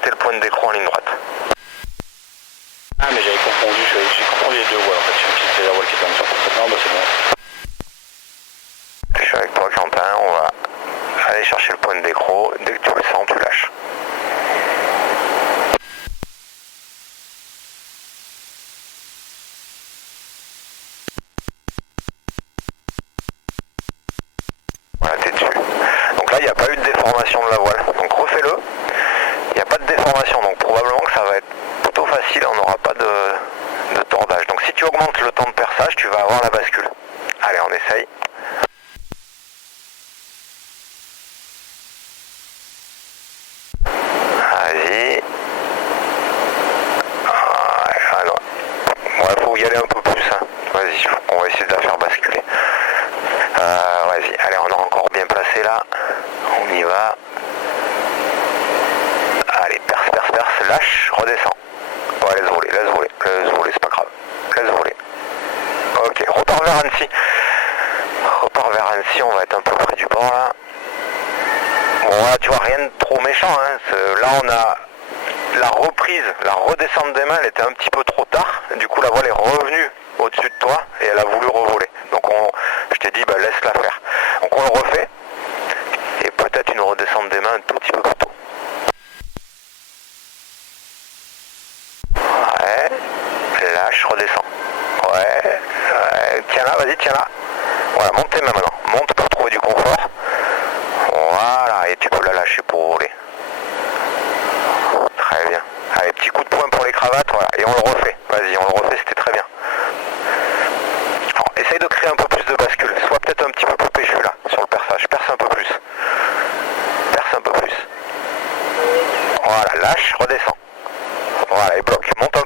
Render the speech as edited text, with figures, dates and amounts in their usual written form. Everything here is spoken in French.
contacter le point d'écran en ligne droite. Ah mais j'avais confondu, j'ai confondu les deux voiles en fait, c'était la voile qui était en dessous. Non bah c'est bon. Je suis avec toi Quentin, on va aller chercher le point d'écran, dès que tu le sens tu lâches. Voilà, t'es dessus. Donc là il n'y a pas eu de déformation de la voile, donc refais-le. Il n'y a pas de déformation, donc probablement que ça va être plutôt facile, on n'aura pas de tordage. Donc si tu augmentes le temps de perçage, tu vas avoir la bascule. Allez, on essaye. Vas-y. Alors, il faut y aller un peu plus. Hein. Vas-y, on va essayer de la faire basculer. Vas-y, allez, on est encore bien placé là. On y va. Allez, perce, lâche, redescends. Ouais, laisse voler, c'est pas grave. Laisse voler. Ok, repars vers Annecy. On va être un peu près du port là. Bon là, tu vois, rien de trop méchant. Hein. Là, on a la reprise, la redescente des mains, elle était un petit peu trop tard. Du coup, la voile est revenue au-dessus de toi et elle a voulu revoler. Donc, je t'ai dit, laisse-la faire. Donc, on le refait. Et peut-être une redescente des mains un tout petit peu plus tôt. Ouais. Lâche, redescends. Ouais. Tiens là, vas-y, tiens là. Voilà, monte tes mains maintenant. Monte pour trouver du confort. Voilà, et tu peux la lâcher pour voler. Très bien. Allez, petit coup de poing pour les cravates, voilà. Et on le refait. Vas-y, on le refait, c'était très bien. Alors, essaye de créer un peu plus de bascule. Sois peut-être un petit peu plus péchu là, sur le perçage. Perce un peu plus. Perce un peu plus. Voilà, lâche, redescends. Voilà, et bloque. Monte un